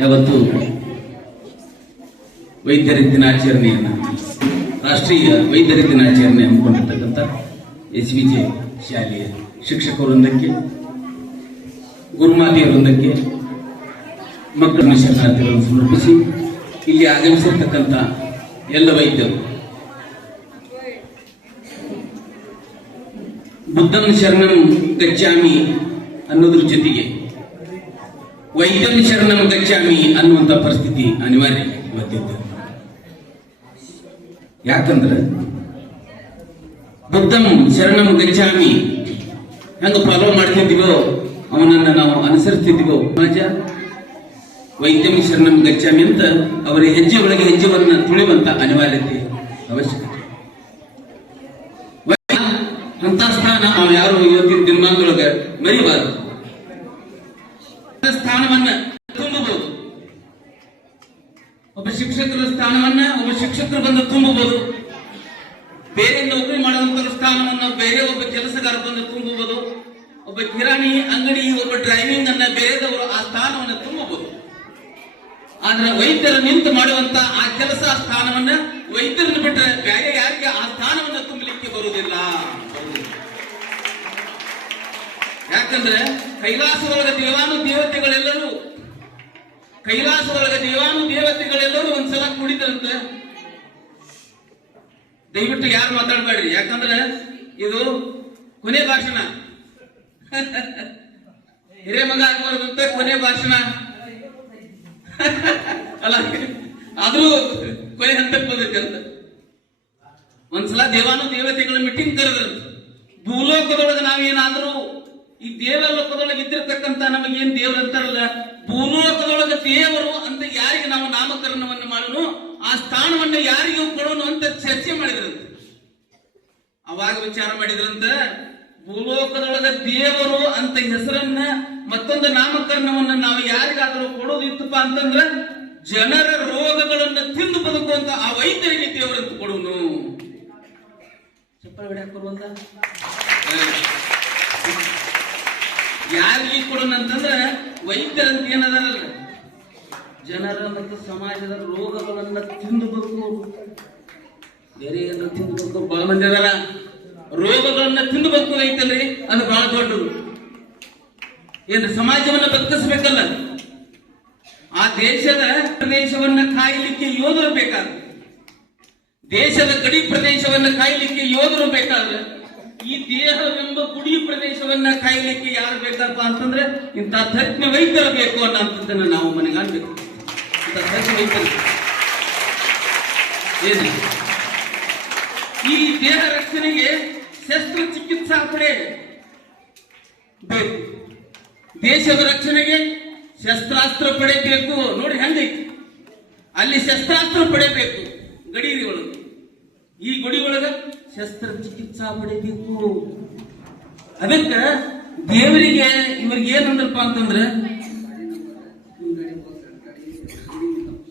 ಯಾವತ್ತು ವೈದ್ಯರ ದಿನಾಚರಣೆಯನ್ನು ರಾಷ್ಟ್ರೀಯ ವೈದ್ಯರ ದಿನಾಚರಣೆ ಹಮ್ಮಿಕೊಂಡಿರ್ತಕ್ಕಂಥ SVJ ಶಾಲೆಯ ಶಿಕ್ಷಕ ವೃಂದಕ್ಕೆ, ಗುರುಮಾತೆಯ ವೃಂದಕ್ಕೆ ಮಕ್ಕಳ ಶರಣಾರ್ಥಿಗಳನ್ನು ಸಮರ್ಪಿಸಿ ಇಲ್ಲಿ ಆಗಮಿಸಿರ್ತಕ್ಕಂಥ ಎಲ್ಲ ವೈದ್ಯರು, ಬುದ್ಧಂ ಶರಣಂ ಗಚ್ಚಾಮಿ ಅನ್ನೋದ್ರ ಜೊತೆಗೆ ವೈದ್ಯಂ ಶರಣಂ ಗಚ್ಚಾಮಿ ಅನ್ನುವಂಥ ಪರಿಸ್ಥಿತಿ ಅನಿವಾರ್ಯ ಇವತ್ತಿದ್ದ. ಯಾಕಂದ್ರೆ ಬುದ್ಧಂ ಶರಣಂ ಗಚ್ಚಾಮಿ ಹೆಂಗ ಫಾಲೋ ಮಾಡ್ತಿದ್ದೀವೋ ಅವನನ್ನ ನಾವು ಅನುಸರಿಸ್ತಿದ್ದೀವೋ ಸಮಾಜ ವೈದ್ಯಂ ಶರಣಂ ಗಚ್ಚಾಮಿ ಅಂತ ಅವರ ಹೆಜ್ಜೆ ಒಳಗೆ ಹೆಜ್ಜೆವನ್ನ ತುಳಿಯುವಂತ ಅನಿವಾರ್ಯತೆ ಅವಶ್ಯಕತೆ. ಅಂತ ಸ್ಥಾನ ನಾವು ಯಾರು ಇವತ್ತಿನ ದಿನಮಾನದೊಳಗೆ ಮರಿಬಾರದು. ಸ್ಥಾನವನ್ನ ತುಂಬಬಹುದು, ಒಬ್ಬ ಶಿಕ್ಷಕರ ಸ್ಥಾನವನ್ನ ಒಬ್ಬ ಶಿಕ್ಷಕರು ಬಂದು ತುಂಬಬಹುದು, ಬೇರೆ ನೌಕರಿ ಮಾಡುವಂತ ಸ್ಥಾನವನ್ನ ಬೇರೆ ಒಬ್ಬ ಕೆಲಸಗಾರ ಬಂದು ತುಂಬಬಹುದು, ಒಬ್ಬ ಕಿರಾಣಿ ಅಂಗಡಿ ಒಬ್ಬ ಡ್ರೈವಿಂಗ್ ಅನ್ನ ಬೇರೆದವರು ಆ ಸ್ಥಾನವನ್ನ ತುಂಬಬಹುದು. ಆದ್ರೆ ವೈದ್ಯರು ನಿಂತು ಮಾಡುವಂತ ಆ ಕೆಲಸ ಸ್ಥಾನವನ್ನ ವೈದ್ಯರನ್ನು ಬಿಟ್ಟರೆ ಬೇರೆ ಯಾರಿಗೆ ಆ ಸ್ಥಾನವನ್ನ ತುಂಬಲಿಕ್ಕೆ ಬರುವುದಿಲ್ಲ. ಯಾಕಂದ್ರೆ ಕೈಲಾಸದೊಳಗೆ ದೇವಾನು ದೇವತೆಗಳೆಲ್ಲರೂ ಒಂದ್ಸಲ ಕುಡಿದ್ರಂತೆ. ದಯವಿಟ್ಟು ಯಾರು ಮಾತಾಡಬೇಡ್ರಿ, ಯಾಕಂದ್ರೆ ಇದು ಕೊನೆ ಭಾಷಣ, ಹಿರೇ ಮಗ ಆಗಬಾರ್ದಂತೆ ಕೊನೆ ಭಾಷಣ ಅಲ್ಲ, ಆದ್ರೂ ಕೊನೆ ಹಂತಕ್ಕೆ ಬಂದೈತೆ ಅಂತ. ಒಂದ್ಸಲ ದೇವಾನು ದೇವತೆಗಳ ಮೀಟಿಂಗ್ ಕರೆದ್ರಂತ. ಭೂಲೋಕದೊಳಗೆ ನಾವೇನಾದ್ರೂ ಈ ದೇವಲೋಕದೊಳಗೆ ಇದ್ದಿರ್ತಕ್ಕಂಥ ನಮಗೇನ್ ದೇವರು ಅಂತಾರಲ್ಲ, ಭೂಲೋಕದೊಳಗೆ ದೇವರು ಅಂತ ಯಾರಿಗೆ ನಾವು ನಾಮಕರಣವನ್ನು ಮಾಡೋನು, ಆ ಸ್ಥಾನವನ್ನು ಯಾರಿಗೂ ಕೊಡೋನು ಅಂತ ಚರ್ಚೆ ಮಾಡಿದ್ರಂತೆ. ಅವಾಗ ವಿಚಾರ ಮಾಡಿದ್ರಂತ, ಭೂಲೋಕದೊಳಗೆ ದೇವರು ಅಂತ ಹೆಸರನ್ನ ಮತ್ತೊಂದು ನಾಮಕರಣವನ್ನು ನಾವು ಯಾರಿಗಾದರೂ ಕೊಡೋದಿತ್ತಪ್ಪ ಅಂತಂದ್ರ ಜನರ ರೋಗಗಳನ್ನ ತಿಂದು ಬದುಕುವಂತ ಆ ವೈದ್ಯರಿಗೆ ದೇವರಂತ ಕೊಡೋನು. ಚಪ್ಪಲ್ ಹೊಡ್ಯಾಕ ಬರುವಂತ ಯಾರಿಗೆ ಕೊಡೋಣ ಅಂತಂದ್ರೆ ವೈದ್ಯರಂತ ಏನದಾರಲ್ಲ, ಜನರ ಮತ್ತು ಸಮಾಜದ ರೋಗಗಳನ್ನ ತಿಂದು ಬದುಕು, ಬೇರೆ ಏನಾರ ತಿಂದು ಬದುಕು ಬಹಳ ಮಂದಿ ಅದಾರ. ರೋಗಗಳನ್ನ ತಿಂದು ಬದುಕೋದು ಐತಲ್ರಿ, ಅದು ಬಹಳ ದೊಡ್ಡದು. ಏನು ಸಮಾಜವನ್ನ ಬದುಕಿಸ್ಬೇಕಲ್ಲ, ಆ ದೇಶದ ಪ್ರದೇಶವನ್ನ ಕಾಯಲಿಕ್ಕೆ ಯೋಧರು ಬೇಕಾದ್ರೆ, ದೇಶದ ಗಡಿ ಪ್ರದೇಶವನ್ನ ಕಾಯಲಿಕ್ಕೆ ಯೋಧರು ಬೇಕಾದ್ರೆ, ಈ ದೇಹವೆಂಬ ಗುಡಿ ಪ್ರದೇಶವನ್ನ ಕಾಯಲಿಕ್ಕೆ ಯಾರು ಬೇಕಪ್ಪ ಅಂತಂದ್ರೆ ಇಂಥ ತಜ್ಞ ವೈದ್ಯರು ಬೇಕು ಅನ್ನೋದನ್ನ ನಾವು ಮನೆಗಾನ್ಬೇಕು. ಇಂಥ ತಜ್ಞ ವೈದ್ಯರು ಏನು, ಈ ದೇಹ ರಕ್ಷಣೆಗೆ ಶಸ್ತ್ರಚಿಕಿತ್ಸಾ ಪಡೆ ಬೇಕು, ದೇಶದ ರಕ್ಷಣೆಗೆ ಶಸ್ತ್ರಾಸ್ತ್ರ ಪಡೆ ಬೇಕು. ನೋಡಿ ಹೆಂಗೈತಿ, ಅಲ್ಲಿ ಶಸ್ತ್ರಾಸ್ತ್ರ ಪಡೆ ಬೇಕು ಗಡಿ ಒಳಗೆ, ಈ ಗುಡಿ ಒಳಗ ಶಸ್ತ್ರಚಿಕಿತ್ಸಾ ಪಡಿಬೇಕು. ಅದಕ್ಕ ದೇವರಿಗೆ ಇವ್ರಿಗೆ ಏನಂದ್ರಪ್ಪ ಅಂತಂದ್ರೆ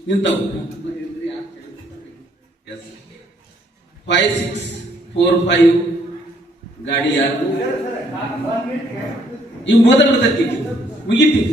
ನಿಂತವು 5645 ಗಾಡಿ ಯಾರು ಇವ್ ಓದಬಿಡ್ತೈತಿ ಮುಗಿತಿ